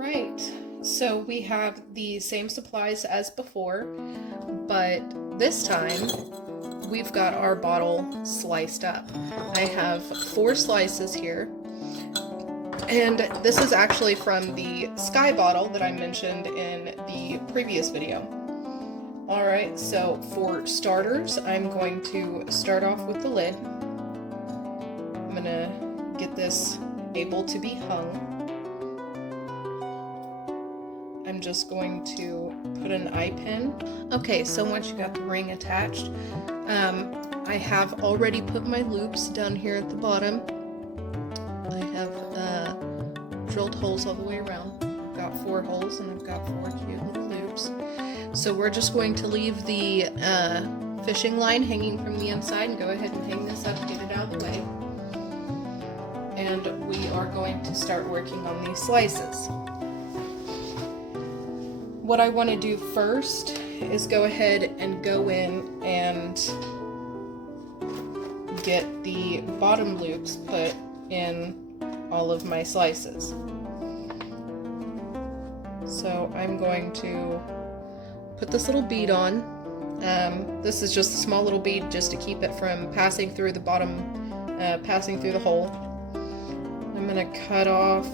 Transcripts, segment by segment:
Alright, so we have the same supplies as before, but this time we've got our bottle sliced up. I have 4 slices here, and this is actually from the sky bottle that I mentioned in the previous video. Alright, so for starters, I'm going to start off with the lid. I'm gonna get this able to be hung. I'm just going to put an eye pin. Okay, so once you got the ring attached, I have already put my loops down here at the bottom. I have drilled holes all the way around. I've got 4 holes and I've got 4 cute little loops. So we're just going to leave the fishing line hanging from the inside and go ahead and hang this up, get it out of the way. And we are going to start working on these slices. What I want to do first is go ahead and go in and get the bottom loops put in all of my slices. So I'm going to put this little bead on. This is just a small little bead just to keep it from passing through the bottom, passing through the hole. I'm going to cut off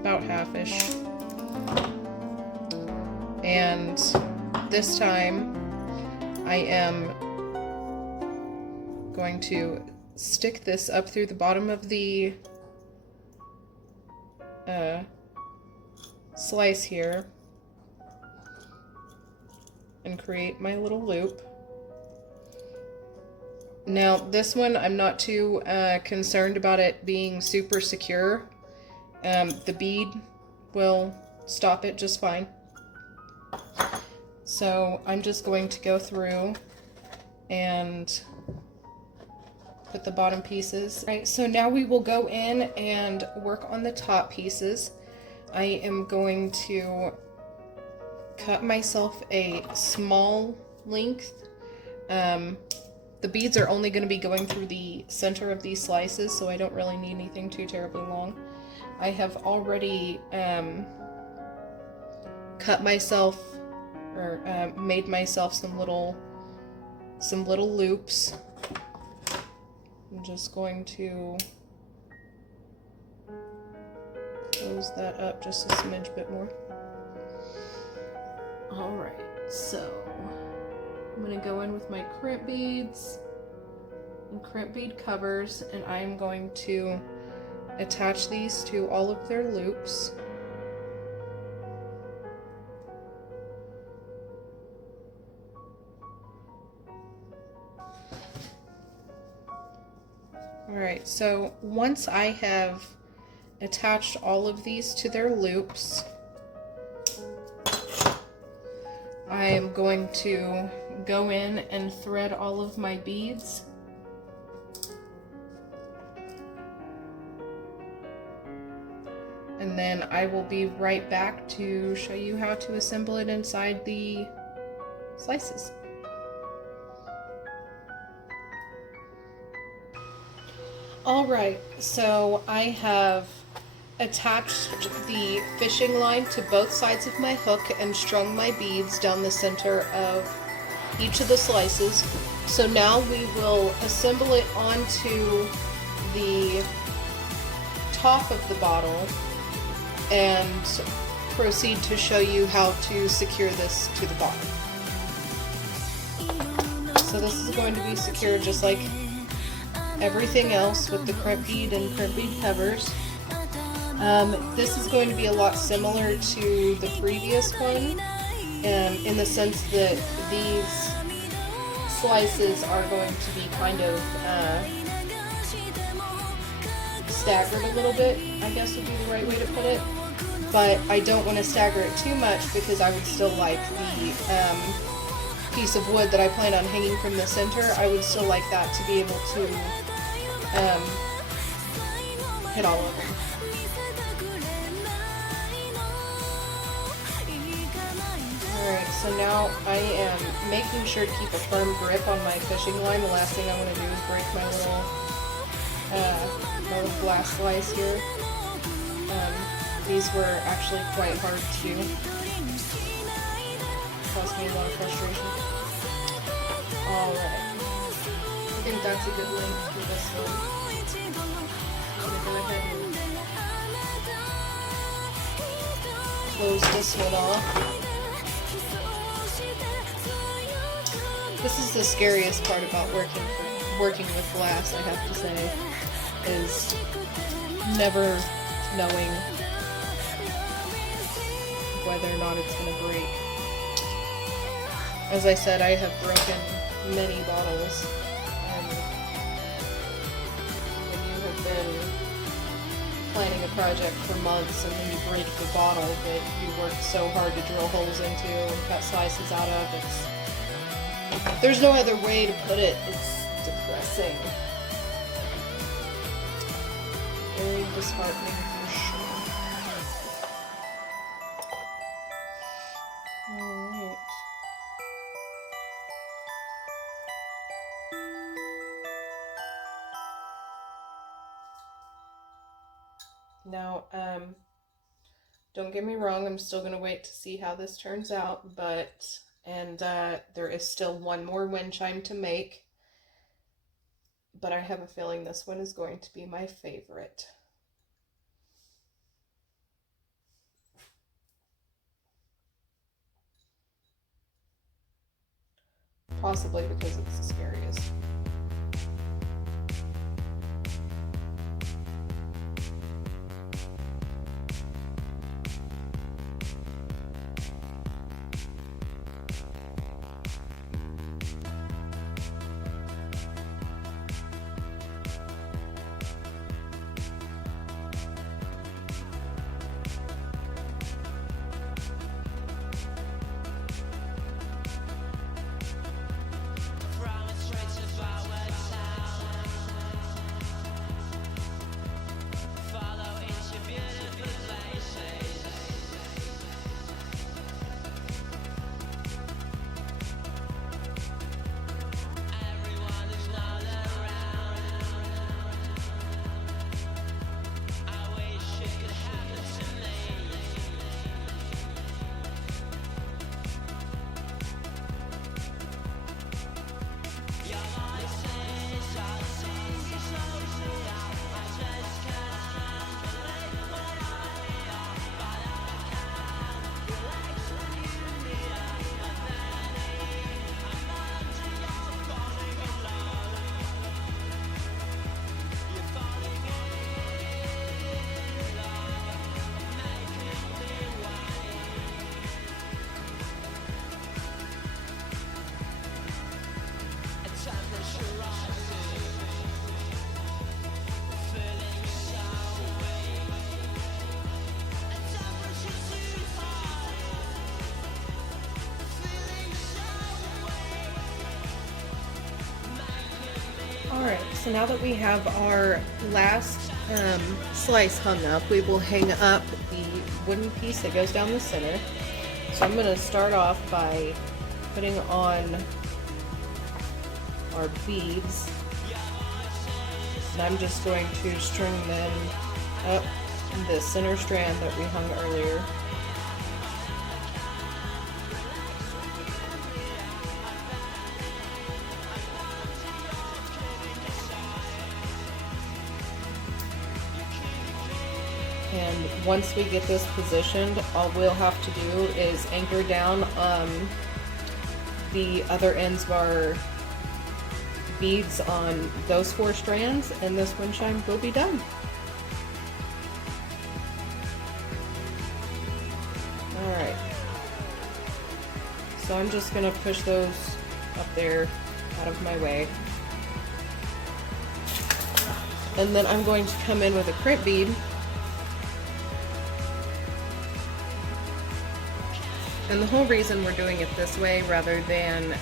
about half-ish. And this time I am going to stick this up through the bottom of the slice here and create my little loop. Now this one I'm not too concerned about it being super secure. The bead will stop it just fine. So I'm just going to go through and put the bottom pieces. All right, so now we will go in and work on the top pieces. I am going to cut myself a small length. The beads are only going to be going through the center of these slices, so I don't really need anything too terribly long. I have already cut myself, or made myself some little loops. I'm just going to close that up just a smidge bit more. Alright, so I'm going to go in with my crimp beads and crimp bead covers, and I'm going to attach these to all of their loops. Alright, so once I have attached all of these to their loops, I am going to go in and thread all of my beads. And then I will be right back to show you how to assemble it inside the slices. Alright, so I have attached the fishing line to both sides of my hook and strung my beads down the center of each of the slices. So now we will assemble it onto the top of the bottle and proceed to show you how to secure this to the bottom. So this is going to be secured just like everything else with the crimp bead and crimp bead covers. This is going to be a lot similar to the previous one, in the sense that these slices are going to be kind of staggered a little bit, I guess would be the right way to put it. But I don't want to stagger it too much because I would still like the piece of wood that I plan on hanging from the center. I would still like that to be able to hit all of them. Alright, so now I am making sure to keep a firm grip on my fishing line. The last thing I want to do is break my little my little glass slice here. These were actually quite hard to caused me a lot of frustration. Alright. I think that's a good length for this one. I'm going to go ahead and close this one off. This is the scariest part about working with glass, I have to say, is never knowing whether or not it's going to break. As I said, I have broken many bottles, and when you have been planning a project for months and then you break the bottle that you worked so hard to drill holes into and cut slices out of, there's no other way to put it. It's depressing. Very disheartening for sure. Alright. Now, don't get me wrong, I'm still going to wait to see how this turns out, there is still one more wind chime to make, but I have a feeling this one is going to be my favorite. Possibly because it's the scariest. Alright, so now that we have our last slice hung up, we will hang up the wooden piece that goes down the center. So I'm going to start off by putting on our beads, and I'm just going to string them up the center strand that we hung earlier. And once we get this positioned, all we'll have to do is anchor down the other ends of our beads on those 4 strands, and this wind chime will be done. Alright, so I'm just going to push those up there out of my way. And then I'm going to come in with a crimp bead. And the whole reason we're doing it this way rather than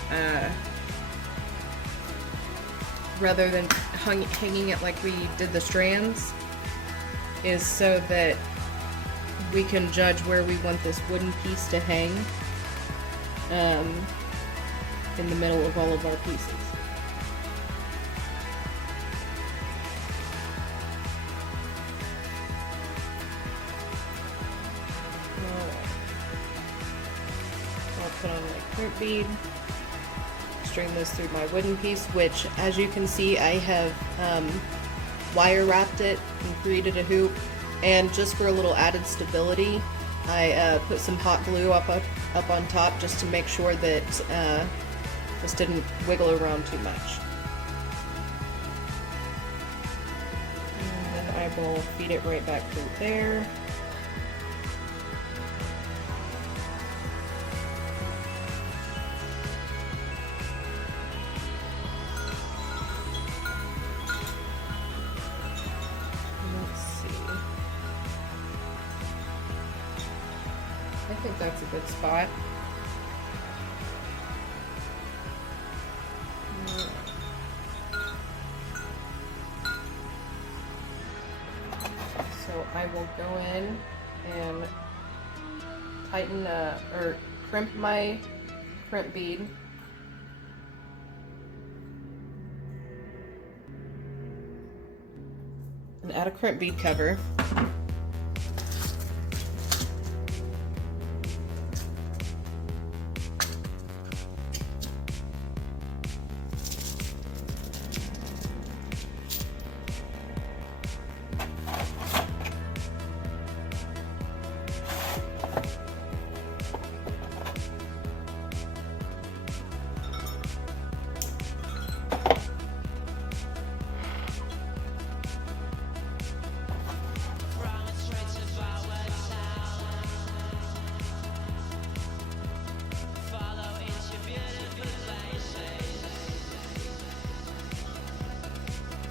hanging it like we did the strands is so that we can judge where we want this wooden piece to hang in the middle of all of our pieces. crimp bead, string this through my wooden piece, which, as you can see, I have wire wrapped it and created a hoop. And just for a little added stability, I put some hot glue up on top just to make sure that this didn't wiggle around too much. And then I will feed it right back through there. I think that's a good spot. So I will go in and tighten or crimp my crimp bead. And add a crimp bead cover.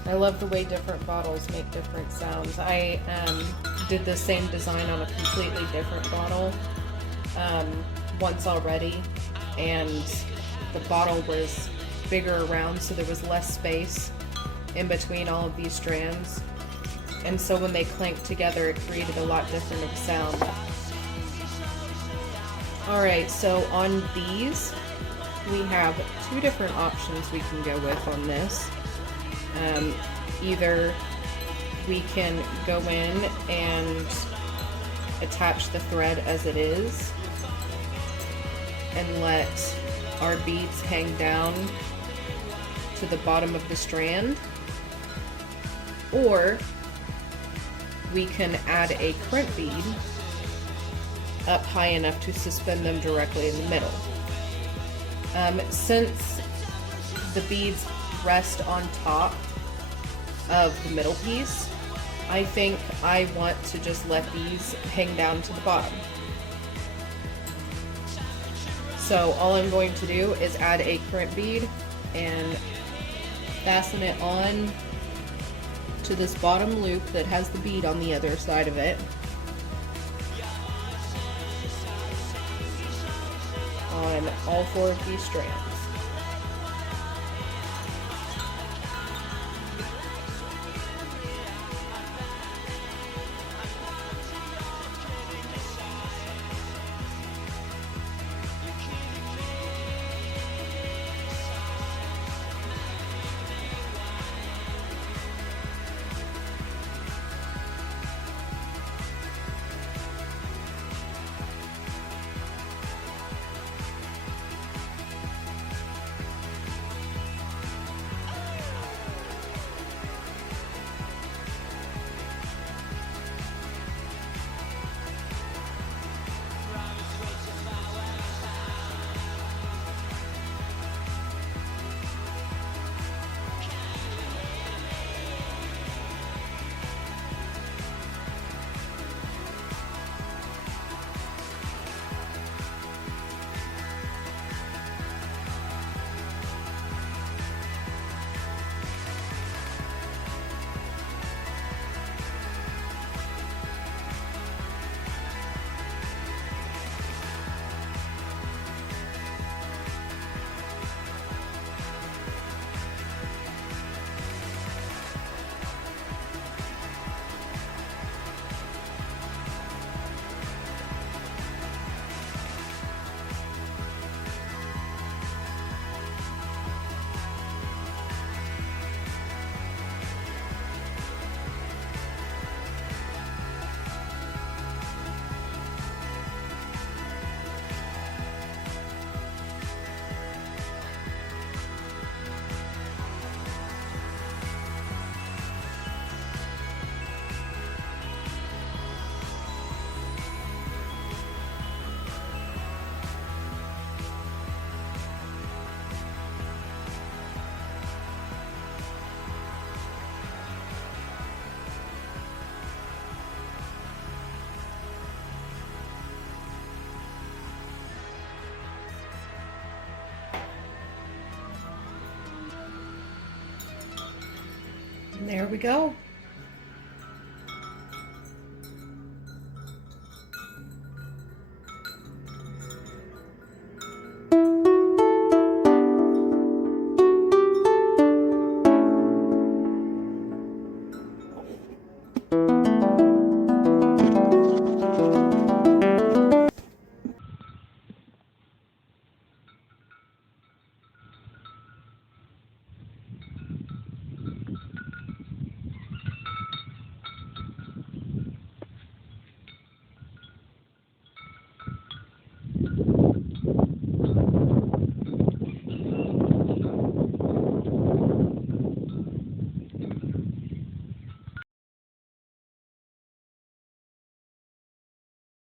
I love the way different bottles make different sounds. I did the same design on a completely different bottle once already, and the bottle was bigger around, so there was less space in between all of these strands, and so when they clanked together it created a lot different of a sound. Alright, so on these we have two different options we can go with on this. Either we can go in and attach the thread as it is and let our beads hang down to the bottom of the strand, or we can add a crimp bead up high enough to suspend them directly in the middle. Since the beads rest on top of the middle piece, I think I want to just let these hang down to the bottom. So all I'm going to do is add a crimp bead and fasten it on to this bottom loop that has the bead on the other side of it on all four of these strands. And there we go.